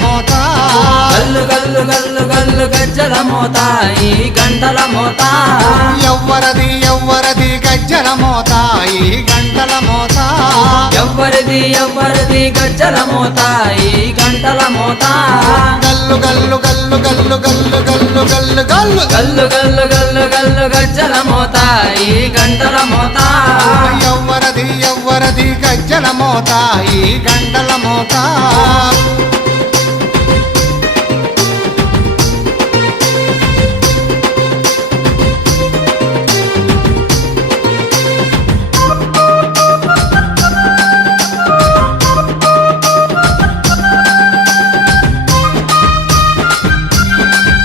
మోత గల్లు గల్లు గల్లు గల్లు గజ్జల మోత ఈ గంటల మోత ఎవ్వరది ఎవ్వరది గజ్జల మోత ఈ గంటల మోత ఎవ్వరిది ఎవ్వరిది గజ్జల మోత ఈ గంటల మోత గల్లు గల్లు గల్లు గల్లు గల్లు గల్లు గల్లు గల్లు గల్లు గల్లు గల్లు గల్లు గజ్జల మోత ఈ గంటల మోత ఎవ్వరది ఎవ్వరది గజ్జల మోత ఈ గంటల మోత